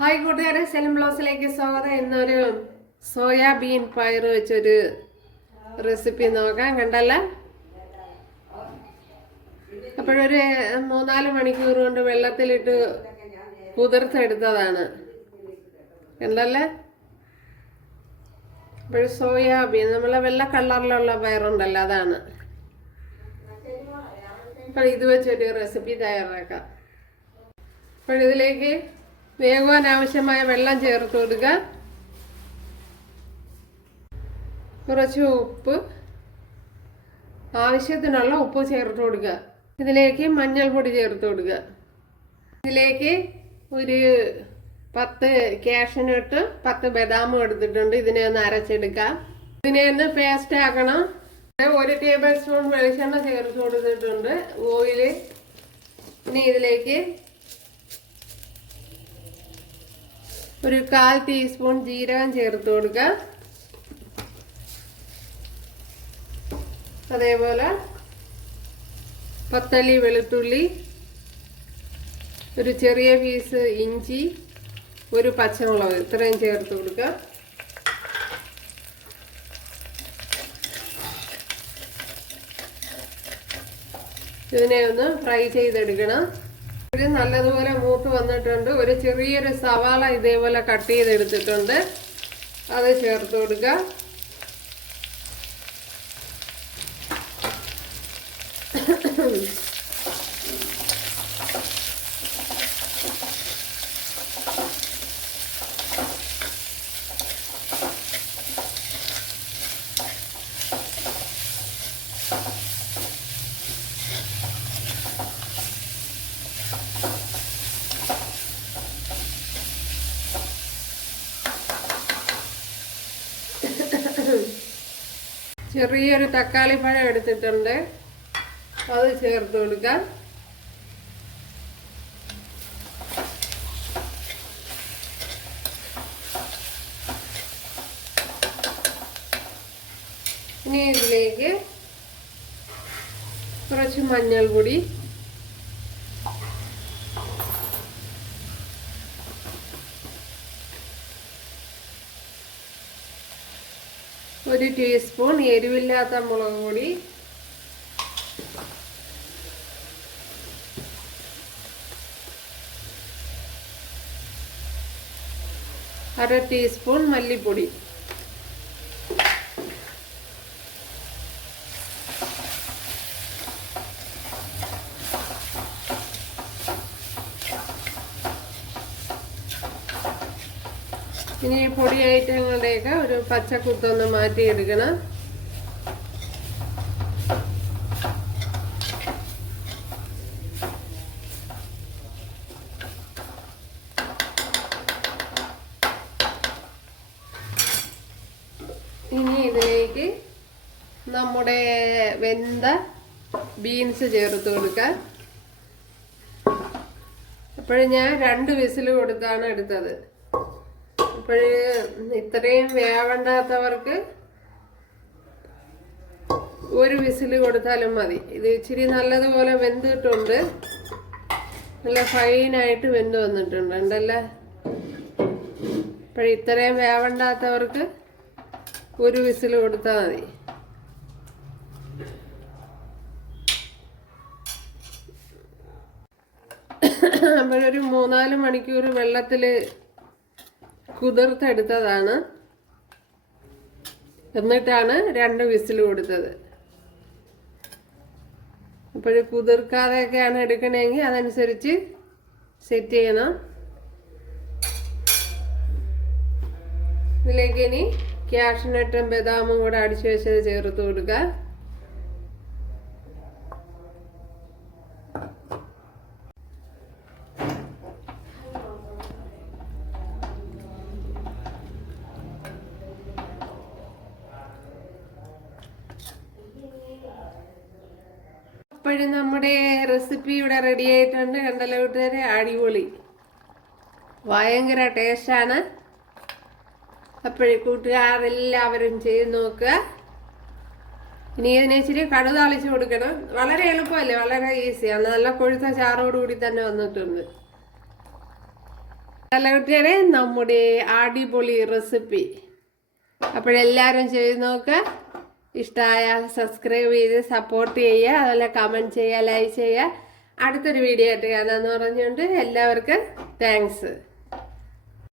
Hi കൂട്ടുകാരെ സെലം ബ്ലൗസിലേക്ക് സ്വാഗതം. എന്നൊരു സോയാബീൻ പയർ വെച്ചൊരു റെസിപ്പി നോക്കാം. കണ്ടല്ല? അപ്പോഴൊരു മൂന്നാൽ മണിക്കൂർ കൊണ്ട് വെള്ളത്തിലിട്ട് കുതിർത്തെടുത്തതാണ്. കണ്ടല്ലേ? അപ്പോഴും സോയാബീൻ നമ്മളെ വെള്ള കളറിലുള്ള പയറുണ്ടല്ലോ അതാണ്. അപ്പോൾ ഇത് വെച്ചൊരു റെസിപ്പി തയ്യാറാക്കാം. അപ്പോൾ ഇതിലേക്ക് വേകുവാൻ ആവശ്യമായ വെള്ളം ചേർത്ത് കൊടുക്കുക കുറച്ച് ഉപ്പ്. ആവശ്യത്തിനുള്ള ഉപ്പ് ചേർത്ത് കൊടുക്കുക ഇതിലേക്ക് മഞ്ഞൾപ്പൊടി ചേർത്ത് കൊടുക്കുക ഇതിലേക്ക് ഒരു പത്ത് കാഷ്യനട്ട് പത്ത് ബദാമും എടുത്തിട്ടുണ്ട്. ഇതിനെ ഒന്ന് അരച്ചെടുക്കാം. ഇതിനെ ഒന്ന് പേസ്റ്റ് ആക്കണം. ഒരു ടേബിൾ സ്പൂൺ വെളിച്ചെണ്ണ ചേർത്ത് കൊടുത്തിട്ടുണ്ട്. ഓയിൽ ഇനി ഇതിലേക്ക് ഒരു കാൽ ടീസ്പൂൺ ജീരകം ചേർത്ത് കൊടുക്കുക. അതേപോലെ പത്തല്ലി വെളുത്തുള്ളി ഒരു ചെറിയ പീസ് ഇഞ്ചി ഒരു പച്ചമുളക് ഇത്രയും ചേർത്ത് കൊടുക്കുക. ഇതിനെ ഒന്ന് ഫ്രൈ ചെയ്തെടുക്കണം. ഇത് നല്ലതുപോലെ മൂത്ത് വന്നിട്ടുണ്ട്. ഒരു ചെറിയൊരു സവാള ഇതേപോലെ കട്ട് ചെയ്തെടുത്തിട്ടുണ്ട്. അത് ചേർത്ത് കൊടുക്കുക ചെറിയൊരു തക്കാളി പഴം എടുത്തിട്ടുണ്ട്. അത് ചേർത്ത് കൊടുക്കാം. ഇനി ഇതിലേക്ക് കുറച്ച് മഞ്ഞൾപ്പൊടി ഒരു ടീസ്പൂൺ എരിവില്ലാത്ത മുളക് പൊടി. അര ടീസ്പൂൺ മല്ലിപ്പൊടി. ഇനി ഈ പൊടി ഐറ്റങ്ങളുടെയൊക്കെ ഒരു പച്ചക്കുത്തൊന്ന് മാറ്റിയെടുക്കണം. ഇനി ഇതിലേക്ക് നമ്മുടെ വെന്ത ബീൻസ് ചേർത്ത് കൊടുക്കാം. അപ്പോഴും ഞാൻ രണ്ട് വിസിൽ കൊടുത്താണ് എടുത്തത്. അപ്പോൾ ഇത്രയും വേവണ്ടാത്തവർക്ക് ഒരു വിസിൽ കൊടുത്താലും മതി. ഇത് ഇച്ചിരി നല്ലതുപോലെ വെന്തിട്ടുണ്ട്. നല്ല ഫൈനായിട്ട് വെന്ത് വന്നിട്ടുണ്ട്. ഉണ്ടല്ലേ? അപ്പോഴേ ഇത്രയും വേവണ്ടാത്തവർക്ക് ഒരു വിസിൽ കൊടുത്താൽ മതി. അപ്പോഴൊരു മൂന്നാൽ മണിക്കൂർ വെള്ളത്തിൽ കുതിർത്തെടുത്തതാണ്. എന്നിട്ടാണ് രണ്ട് വിസിൽ കൊടുത്തത്. അപ്പോൾ കുതിർക്കാതെയൊക്കെയാണ് എടുക്കണമെങ്കിൽ അതനുസരിച്ച് സെറ്റ് ചെയ്യണം. ഇതിലേക്ക് ഇനി ക്യാഷ്നട്ടും ബദാമും കൂടെ അടിച്ചു വെച്ചത് ചേർത്ത് കൊടുക്കുക അപ്പോഴും നമ്മുടെ റെസിപ്പി ഇവിടെ റെഡി ആയിട്ടുണ്ട്. കണ്ടല്ലോ വീട്ടുകാരെ അടിപൊളി. ഭയങ്കര ടേസ്റ്റാണ് അപ്പോഴേ കൂട്ടുകാരെല്ലാവരും ചെയ്ത് നോക്കുക. ഇനി ഇതിനെ ഇച്ചിരി കടു താളിച്ച് കൊടുക്കണം. വളരെ എളുപ്പമല്ലേ? വളരെ ഈസിയാണ് നല്ല കൊഴുത്ത ചാറോട് കൂടി തന്നെ വന്നിട്ടുണ്ട്. നല്ല കുട്ടികളെ നമ്മുടെ അടിപൊളി റെസിപ്പി അപ്പോഴെല്ലാവരും ചെയ്ത് നോക്കുക. ഇഷ്ടമായാൽ സബ്സ്ക്രൈബ് ചെയ്ത് സപ്പോർട്ട് ചെയ്യുക അതുപോലെ കമന്റ് ചെയ്യുക ലൈക്ക് ചെയ്യുക. അടുത്തൊരു വീഡിയോ ആയിട്ട് കാണാമെന്ന് പറഞ്ഞുകൊണ്ട് എല്ലാവർക്കും താങ്ക്സ്